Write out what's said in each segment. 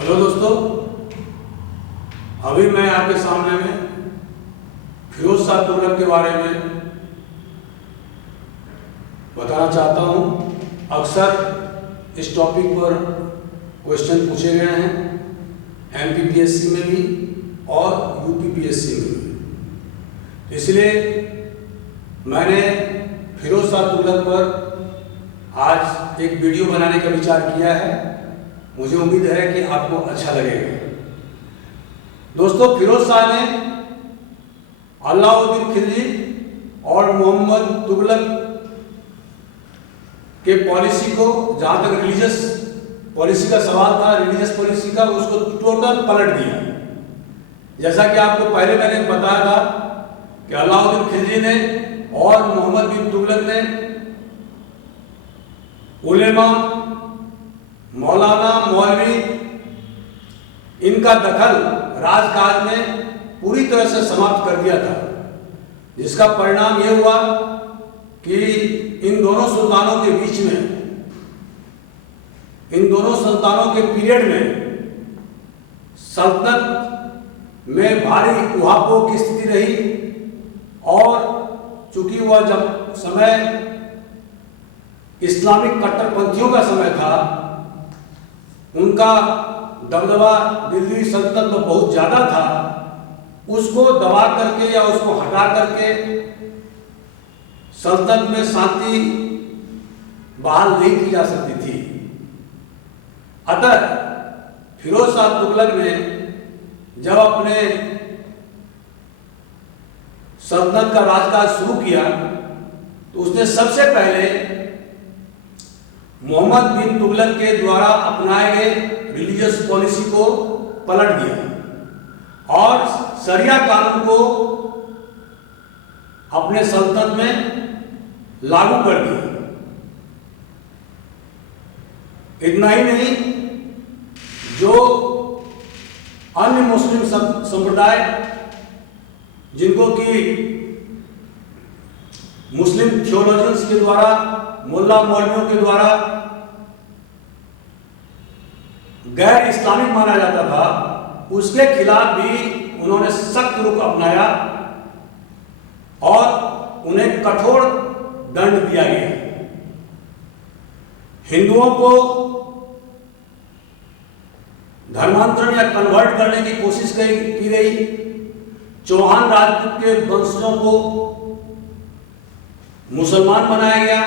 Hello दोस्तों, अभी मैं आपके सामने में फिरोज शाह तुगलक के बारे में बताना चाहता हूँ। अक्सर इस टॉपिक पर क्वेश्चन पूछे गए हैं एमपीपीएससी में भी और यूपीपीएससी में भी, इसलिए मैंने फिरोज शाह तुगलक पर आज एक वीडियो बनाने का विचार किया है। मुझे उम्मीद है कि आपको अच्छा लगेगा। दोस्तों, फिरोज शाह ने अलाउद्दीन खिलजी और मोहम्मद तुगलक के पॉलिसी को, जहां तक रिलीजियस पॉलिसी का सवाल था, रिलीजियस पॉलिसी का, उसको टोटल पलट दिया। जैसा कि आपको पहले मैंने बताया था कि अलाउद्दीन खिलजी ने और मोहम्मद बिन तुगलक ने उलेमा, मौलाना, मौलवी, इनका दखल राजकाज में पूरी तरह से समाप्त कर दिया था, जिसका परिणाम यह हुआ कि इन दोनों सुल्तानों के बीच में, इन दोनों सुल्तानों के पीरियड में सल्तनत में भारी उहापोह की स्थिति रही। और चूंकि वह जब समय इस्लामिक कट्टरपंथियों का समय था, उनका दबदबा दिल्ली सल्तनत में बहुत ज़्यादा था। उसको दबा करके या उसको हटा करके सल्तनत में शांति बहाल नहीं की जा सकती थी। अतः फिरोज शाह तुगलक ने जब अपने सल्तनत का राजकाज शुरू किया तो उसने सबसे पहले मोहम्मद बिन तुगलक के द्वारा अपनाए गए रिलीजियस पॉलिसी को पलट दिया और शरिया कानून को अपने सल्तनत में लागू कर दिया। इतना ही नहीं, जो अन्य मुस्लिम संप्रदाय, जिनको कि मुस्लिम थियोलॉजियंस के द्वारा, मुल्ला मौलवियों के द्वारा गैर इस्लामिक माना जाता था, उसके खिलाफ भी उन्होंने सख्त रुख अपनाया और उन्हें कठोर दंड दिया गया। हिंदुओं को धर्मांतरण या कन्वर्ट करने की कोशिश की गई। चौहान राजपूत के वंशजों को मुसलमान बनाया गया,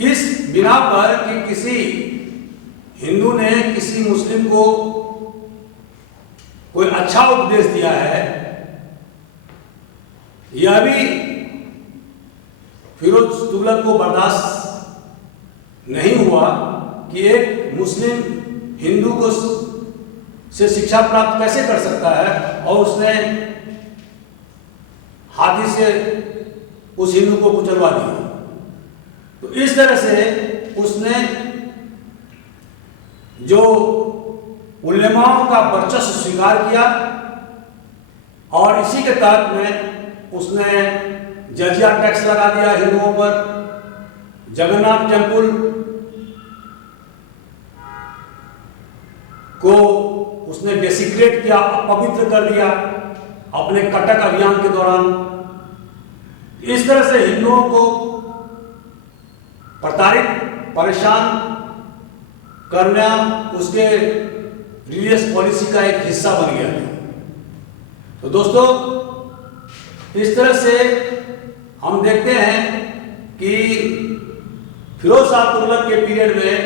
इस बिना पर कि किसी हिंदू ने किसी मुस्लिम को कोई अच्छा उपदेश दिया है। यह भी फिरोज तुगलक को बर्दाश्त नहीं हुआ कि एक मुस्लिम हिंदू को से शिक्षा प्राप्त कैसे कर सकता है, और उसने हाथी से उस हिंदू को कुचलवा दिया। तो इस तरह से उसने जो उलेमाओं का वर्चस्व स्वीकार किया और इसी के तहत में उसने जजिया टैक्स लगा दिया हिंदुओं पर। जगन्नाथ टेम्पल को उसने डेसिक्रेट किया, अपवित्र कर दिया अपने कटक अभियान के दौरान। इस तरह से हिंदुओं को प्रताड़ित, परेशान करना उसके रिलीजियस पॉलिसी का एक हिस्सा बन गया था। तो दोस्तों, इस तरह से हम देखते हैं कि फिरोज शाह तुगलक के पीरियड में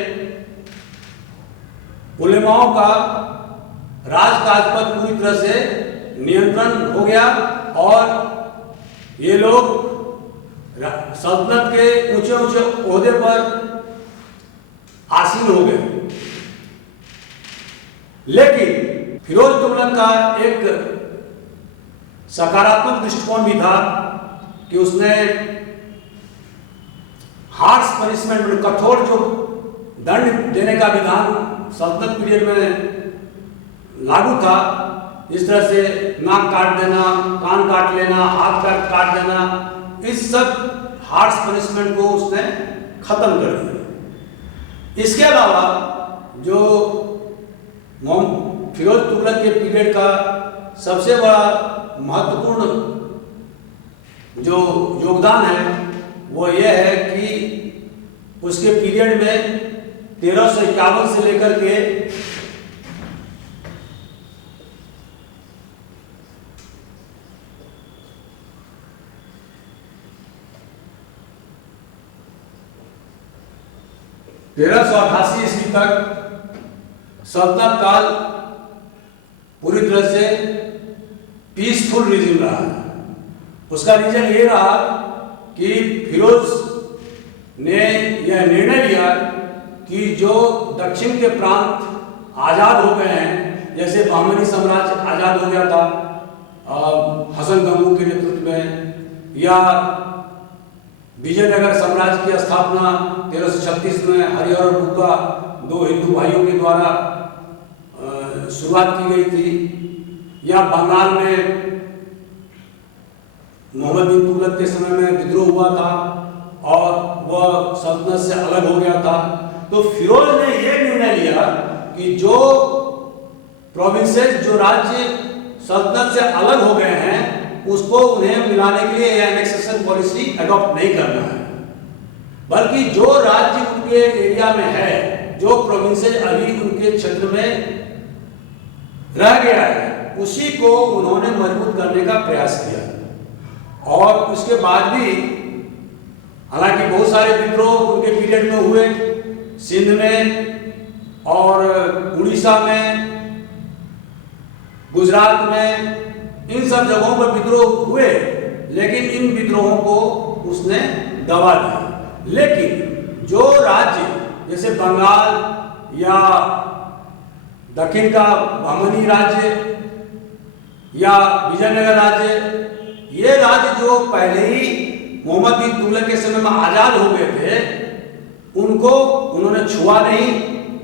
उलेमाओं का राजकाज पर पूरी तरह से नियंत्रण हो गया और ये लोग सल्तनत के ऊंचे ऊंचे ओहदे पर आसीन हो गए। लेकिन फिरोज तुगलक का एक सकारात्मक दृष्टिकोण भी था कि उसने हार्श पनिशमेंट, कठोर जो दंड देने का विधान सल्तनत पीरियड में लागू था, इस तरह से नाक काट देना, कान काट लेना, हाथ पैर काट देना, इस सब हार्श पनिशमेंट को उसने खत्म कर दिया। इसके अलावा के पीरियड का सबसे बड़ा महत्वपूर्ण जो योगदान है वो यह है कि उसके पीरियड में 1351 से लेकर के 1388 ईस्वी तक सल्तनत काल पूरी तरह से पीसफुल रीजन रहा है। उसका रीजन ये रहा कि फिरोज ने यह निर्णय लिया कि जो दक्षिण के प्रांत आज़ाद हो गए हैं, जैसे बहमनी साम्राज्य आज़ाद हो गया था हसन गंगू के नेतृत्व में, या विजयनगर साम्राज्य की स्थापना 1336 में हरिहर और बुक्का दो हिंदू भाइयों के द्वारा शुरुआत की गई थी, या बंगाल में मोहम्मद बिन तुगलक के समय में विद्रोह हुआ था और वह सल्तनत से अलग हो गया था। तो फिरोज ने यह निर्णय लिया कि जो प्रोविंसेस, जो राज्य सल्तनत से अलग हो गए हैं, उसको उन्हें मिलाने के लिए एनेक्सेशन पॉलिसी अडॉप्ट नहीं करना है, बल्कि जो राज्य उनके एरिया में है, जो प्रोविंसेस अभी उनके क्षेत्र में रह गया है, उसी को उन्होंने मजबूत करने का प्रयास किया। और उसके बाद भी हालांकि बहुत सारे विद्रोह उनके पीरियड में हुए, सिंध में और उड़ीसा में, गुजरात में, इन सब जगहों पर विद्रोह हुए, लेकिन इन विद्रोहों को उसने दबा दिया। लेकिन जो राज्य जैसे बंगाल या दक्षिण का बहमनी राज्य या विजयनगर राज्य, ये राज्य जो पहले ही मोहम्मद बिन तुगलक के समय में आज़ाद हो गए थे, उनको उन्होंने छुआ नहीं,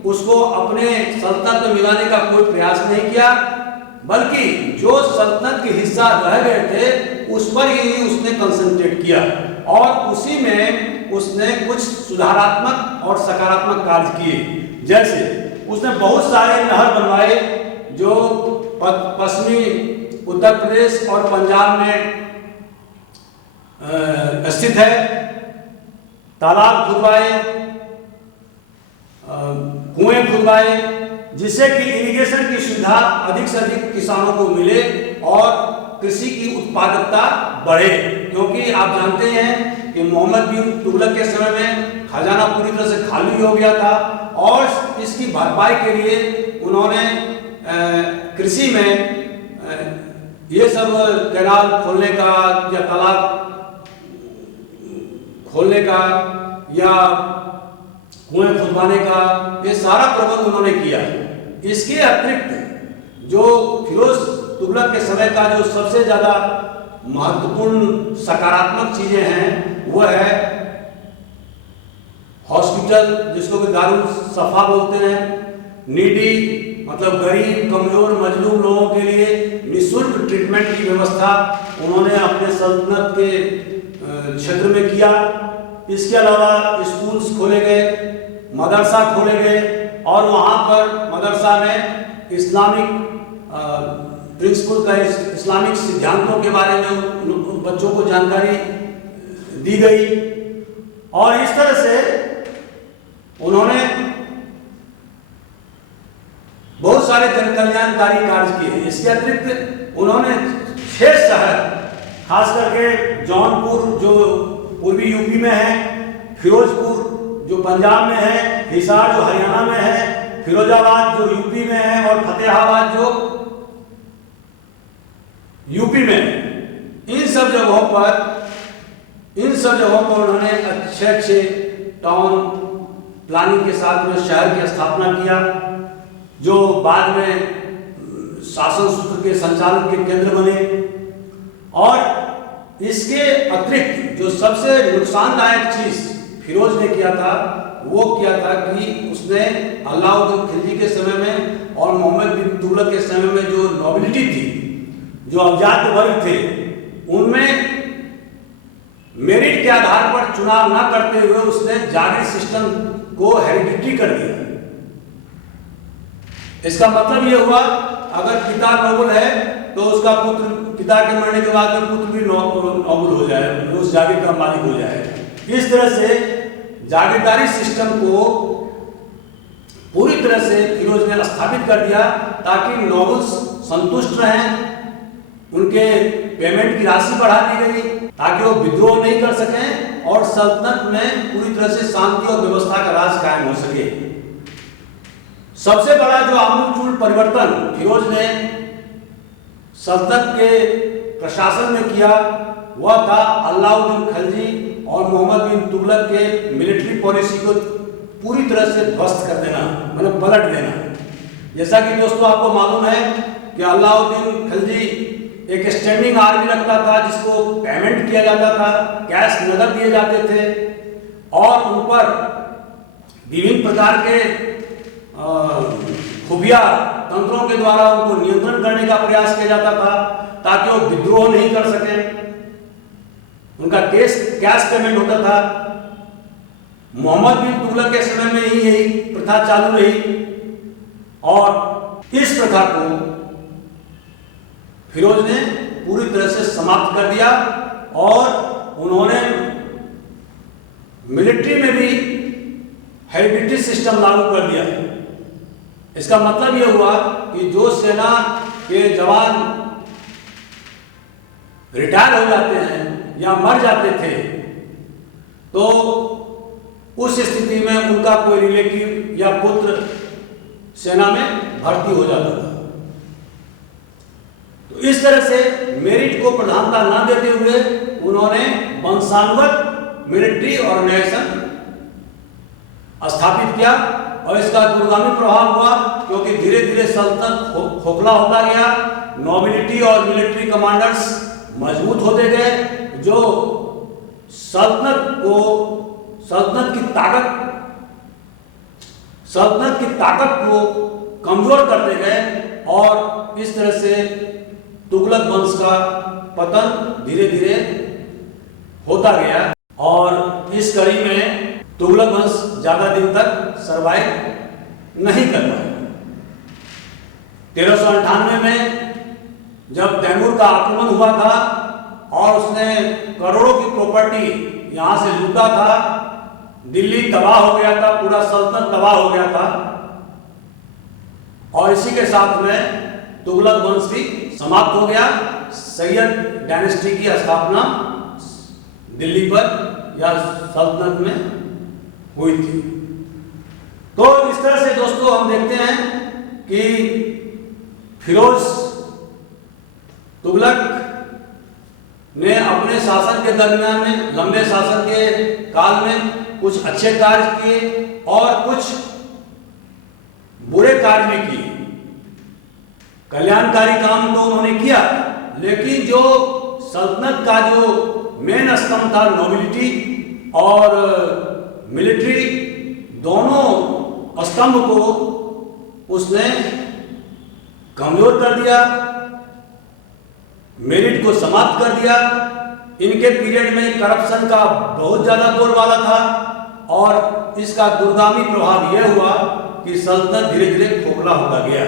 उसको अपने सल्तनत में मिलाने का कोई प्रयास नहीं किया, बल्कि जो सल्तनत के हिस्सा रह गए थे उस पर ही उसने कंसंट्रेट किया और उसी में उसने कुछ सुधारात्मक और सकारात्मक कार्य किए। जैसे उसने बहुत सारे नहर बनवाए जो पश्चिमी उत्तर प्रदेश और पंजाब में स्थित है, तालाब खुदवाए, कुएं खुदवाए, जिससे कि इरिगेशन की सुविधा अधिक से अधिक किसानों को मिले और कृषि की उत्पादकता बढ़े। क्योंकि आप जानते हैं कि मोहम्मद बिन तुगलक के समय में खजाना पूरी तरह से खाली हो गया था और इसकी भरपाई के लिए उन्होंने कृषि में ये सब कैनाल खोलने का या तालाब खोलने का या कुएं खुदवाने का, ये सारा प्रबंध उन्होंने किया। इसके अतिरिक्त जो फिरोज तुगलक के समय का जो सबसे ज्यादा महत्वपूर्ण सकारात्मक चीजें हैं वो है हॉस्पिटल, जिसको कि दारुल सफा बोलते हैं, नीडी मतलब गरीब, कमजोर, मजलूम लोगों के लिए निःशुल्क ट्रीटमेंट की व्यवस्था उन्होंने अपने सल्तनत के क्षेत्र में किया। इसके अलावा स्कूल्स खोले गए, मदरसा खोले गए और वहाँ पर मदरसा में इस्लामिक प्रिंसिपल का, इस्लामिक सिद्धांतों के बारे में बच्चों को जानकारी दी गई और इस तरह से उन्होंने बहुत सारे जन कल्याणकारी कार्य किए। इसके अतिरिक्त उन्होंने 6 शहर, खास करके जौनपुर जो पूर्वी यूपी में है, फिरोजपुर जो पंजाब में है, हिसार जो हरियाणा में है, फिरोजाबाद जो यूपी में है और फतेहाबाद जो यूपी में, इन सब जगहों पर उन्होंने अच्छे टाउन प्लानिंग के साथ में शहर की स्थापना किया, जो बाद में शासन सूत्र के संचालन के केंद्र बने। और इसके अतिरिक्त जो सबसे नुकसानदायक चीज फिरोज ने किया था वो किया था कि उसने अलाउद्दीन खिलजी के समय में और मोहम्मद बिन तुगलक के समय में जो नॉबिलिटी थी, जो अवजात वर्ग थे, उनमें मेरिट के आधार पर चुनाव न करते हुए उसने जागीर सिस्टम को हेरिडिटरी कर दिया। इसका मतलब यह हुआ अगर पिता नोबल है तो उसका पुत्र, पिता के मरने के बाद में पुत्र भी नोबल हो जाए, उस जागीर का मालिक हो जाए। इस तरह से जागीरदारी सिस्टम को पूरी तरह से फिरोज ने स्थापित कर दिया ताकि नोबल्स संतुष्ट रहें, उनके पेमेंट की राशि बढ़ा दी गई ताकि वो विद्रोह नहीं कर सकें और सल्तनत में पूरी तरह से शांति और व्यवस्था का राज कायम हो सके। सबसे बड़ा जो आमूलचूल परिवर्तन फिरोज ने सल्तनत के प्रशासन में किया वह था अलाउद्दीन खिलजी और मोहम्मद बिन तुगलक के मिलिट्री पॉलिसी को पूरी तरह से ध्वस्त कर देना, मतलब पलट देना। जैसा कि दोस्तों आपको मालूम है कि अलाउद्दीन खिलजी एक स्टैंडिंग आर्मी रखता था जिसको पेमेंट किया जाता था, कैश नगद दिए जाते थे और उन पर विभिन्न प्रकार के खुफिया तंत्रों के द्वारा उनको नियंत्रण करने का प्रयास किया जाता था ताकि वो विद्रोह नहीं कर सके। उनका कैश पेमेंट होता था। मोहम्मद बिन तुगलक के समय में ही यही प्रथा चालू रही और इस प्रथा को फिरोज ने पूरी तरह से समाप्त कर दिया और उन्होंने मिलिट्री में भी हेरिडिटरी सिस्टम लागू कर दिया। इसका मतलब यह हुआ कि जो सेना के जवान रिटायर हो जाते हैं या मर जाते थे तो उस स्थिति में उनका कोई रिलेटिव या पुत्र सेना में भर्ती हो जाता था। तो इस तरह से मेरिट को प्रधानता न देते हुए उन्होंने वंशानुगत मिलिट्री ऑर्गेनाइजेशन स्थापित किया और इसका दूरगामी प्रभाव हुआ क्योंकि धीरे धीरे सल्तनत खोखला होता गया, नोबिलिटी और मिलिट्री कमांडर्स मजबूत होते गए जो सल्तनत की ताकत को कमजोर करते गए और इस तरह से तुगलक वंश का पतन धीरे धीरे होता गया और इस कड़ी में तुगलक वंश ज्यादा दिन तक सरवाइव नहीं कर पाया। 1398 में जब तैमूर का आक्रमण हुआ था और उसने करोड़ों की प्रॉपर्टी यहां से लूटा था, दिल्ली तबाह हो गया था, पूरा सल्तनत तबाह हो गया था और इसी के साथ में तुगलक वंश भी समाप्त हो गया। सैयद डायनेस्टी की स्थापना दिल्ली पर या सल्तनत में हुई थी। तो इस तरह से दोस्तों हम देखते हैं कि फिरोज तुगलक ने अपने शासन के दरमियान में, लंबे शासन के काल में कुछ अच्छे कार्य किए और कुछ बुरे कार्य भी किए। कल्याणकारी काम तो उन्होंने किया लेकिन जो सल्तनत का जो मेन स्तंभ था नोबिलिटी और मिलिट्री, दोनों स्तंभ को उसने कमजोर कर दिया, मेरिट को समाप्त कर दिया। इनके पीरियड में करप्शन का बहुत ज्यादा बोलबाला था और इसका दूरगामी प्रभाव यह हुआ कि सल्तनत धीरे धीरे खोखला होता गया।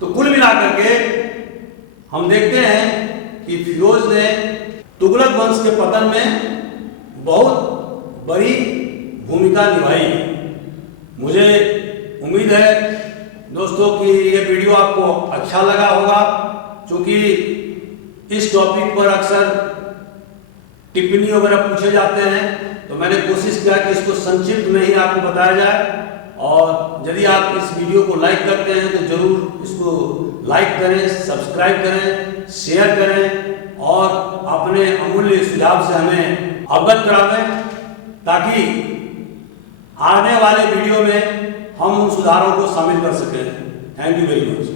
तो कुल मिलाकर के हम देखते हैं कि फिरोज ने तुगलक वंश के पतन में बहुत बड़ी भूमिका निभाई। मुझे उम्मीद है दोस्तों कि ये वीडियो आपको अच्छा लगा होगा, क्योंकि इस टॉपिक पर अक्सर टिप्पणी वगैरह पूछे जाते हैं तो मैंने कोशिश किया कि इसको संक्षिप्त में ही आपको बताया जाए। और यदि आप इस वीडियो को लाइक करते हैं तो जरूर इसको लाइक करें, सब्सक्राइब करें, शेयर करें और अपने अमूल्य सुझाव से हमें अवगत करावें ताकि आने वाले वीडियो में हम उन सुधारों को शामिल कर सकें। Thank you very much.